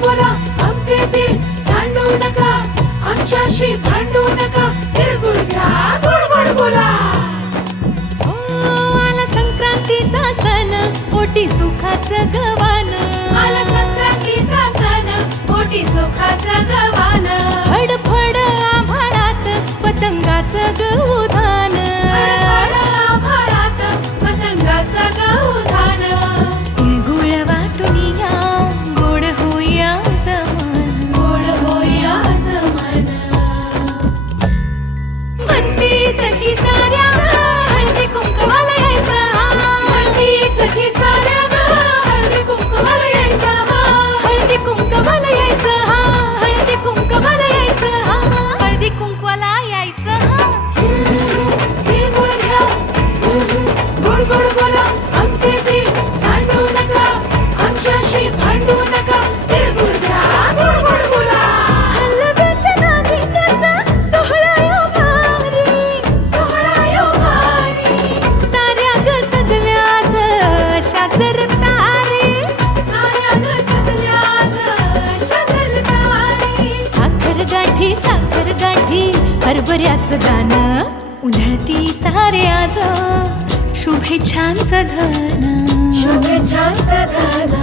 बोला आमचे दिल सांडू नका, आमच्याशी भांडू नका, तिळगुळ घ्या गोड गोड बोला. आला संक्रांतीचा सण, पोटी सुखाचं गवान. आला संक्रांतीचा सण, पोटी सुखाचं गवान. फडफड आभाळात पतंगाचं गवधान. फडफड आभाळात पतंगाचं गवधान. तिळगुळ वाटून या, गोड होऊया जमान. गोड होया जमान. म्हणती सखी साऱ्या हळदी कुंकवाला यायचं. म्हणती सखी साऱ्या हळदी कुंकवाला यायचं. हळदी कुंकवाला यायचं. हळदी कुंकवाला यायचं. हळदी कुंकवाला यायचं. तिळगुळ घ्या गोड गोड बोला आमचे दिल सांडू नका, आमच्याशी भांडू नका, तिळगुळ घ्या गोड गोड बोला. हलव्याच्या नागिण्याचा सोहळा यो भारी. सोहळा यो भारी. साऱ्या ग सजल्या आज अशाच रतारी. साऱ्या ग सजल्या आज अशाच तारी. साखर गाठी हरभऱ्याचं गाणं. उधळती सारे आज शुभेच्छांचं धन. शुभेच्छांचं धन.